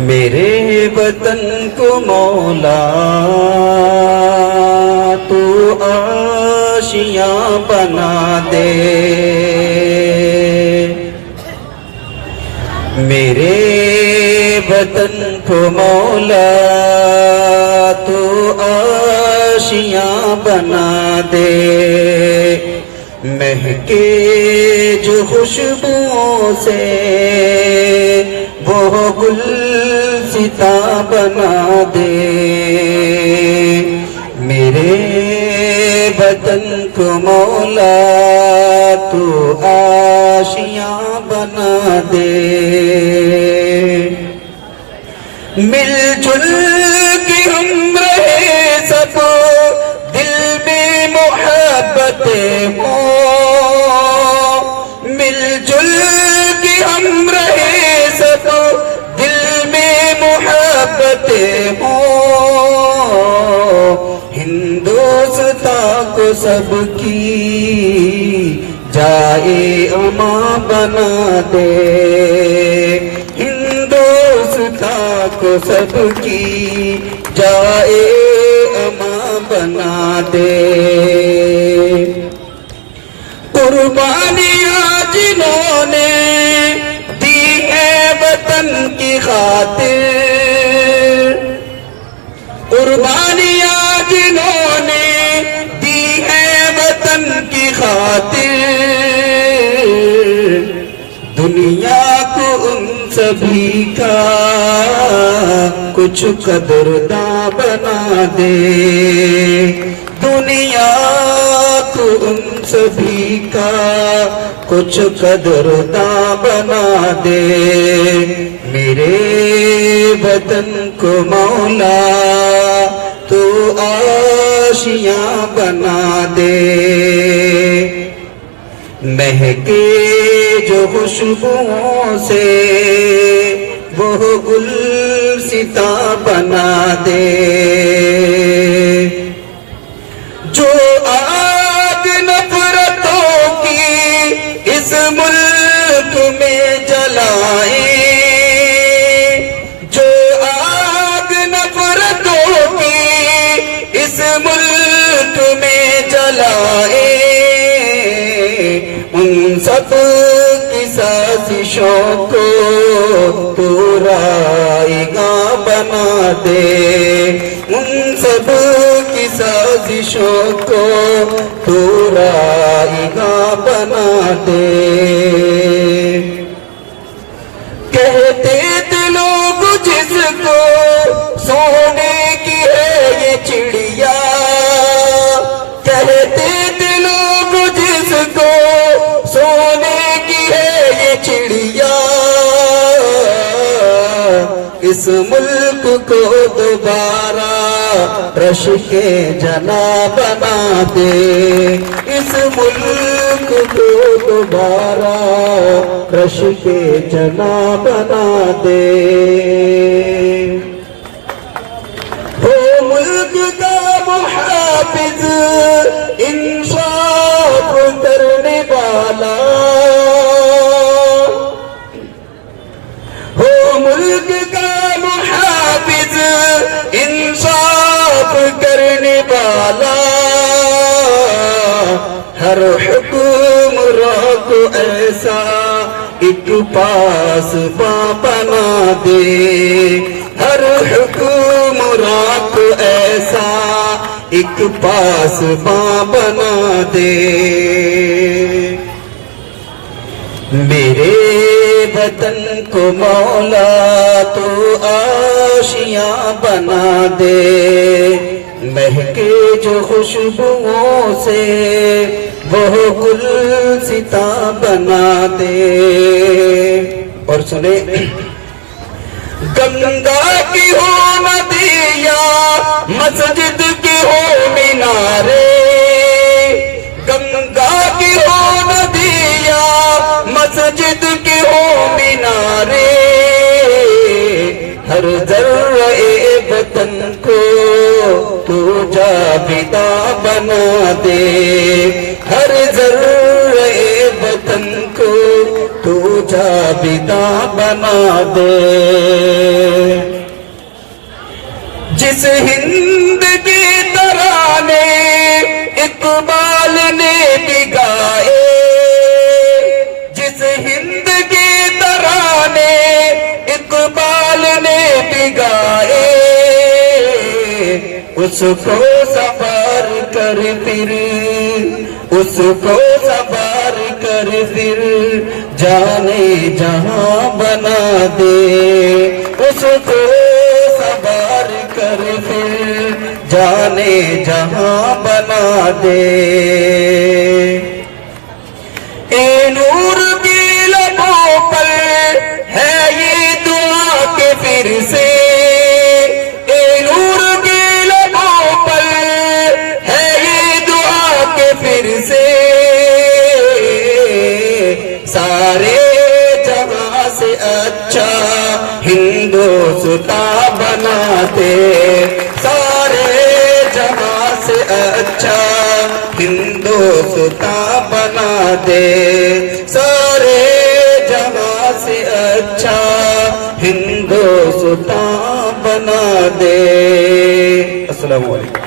मेरे वतन को मौला तू आशियां बना दे। मेरे वतन को मौला तू आशियां बना दे। महके जो खुशबुओं से वो गुलसिता बना दे। मेरे वतन को मौला तू आशियां बना दे। मिलजुल के हम रहे सब, दिल में मोहब्बतें हो। मिलजुल के हम रहे सब, दिल में मोहब्बतें हो। हिंदुस्तां को सबकी जाए अमा बना दे। हिंदुस्तां को सबकी जाए अमा बना दे। कुर्बानियां जिन्होंने दी है वतन की खातिर, कुर्बानियां जिन्होंने दी है वतन की खातिर, दुनिया को उन सभी का कुछ कदरदां बना दे। दुनिया को उन सभी का कुछ कदरदां बना दे। मेरे वतन को मौला तो आशियां बना दे। महके जो खुशबुओं से वो गुलसिता बना दे। जो आग नफरतों की इस मुल्क में जलाए, जो आग नफरतों की इस मुल्क में जलाए, उन सब की साजिशों को तू रायगा बना दे। उन सब की साजिशों को तू रायगा बना दे। कहते थे लोग जिसको सोने की है ये चिड़िया, कहते थे लोग जिसको सोने की है ये चिड़िया, इस मुल्क को दोबारा रश के जना बना दे। इस मुल्क को दोबारा रश के जना बना दे। हो मुल्क का मुहाफिज इंसाफ करने वाला, हो मुल्क का मुहाफिज इंसाफ करने वाला, हर हुक्मरां को ऐसा एक पास बना दे। हर हुक्मरां को ऐसा एक पास बना दे। मेरे वतन को मौला तो आशियां बना दे। महके जो खुशबुओं से वो गुलसिता बना दे। और सुने, गंगा की हो नदिया, मस्जिद की हो मीनारे, गंगा की हो नदिया, मस्जिद की हो मीनारे, हर जर्रे वतन को तू जाबिता बना दे। हर जर्रे वतन को तू जाबिता फिदा बना दे। जिस हिंद की तराने इकबाल ने भी गाए, जिस हिंद की तराने इकबाल ने भी गाए, उसको सवार कर फिर, उसको सवार कर फिर जाने जहां बना दे। उसको सवार कर फिर जाने जहां बना दे। ए नूर की लबों पर है ये दुआ के फिर से, ए नूर की लबों पर है ये दुआ के फिर से, सारे जहां से अच्छा हिंदुस्तान बना दे। सारे जहां से अच्छा हिंदुस्तान बना दे। सारे जहां से अच्छा हिंदुस्तान बना दे। अस्सलामु अलैकुम।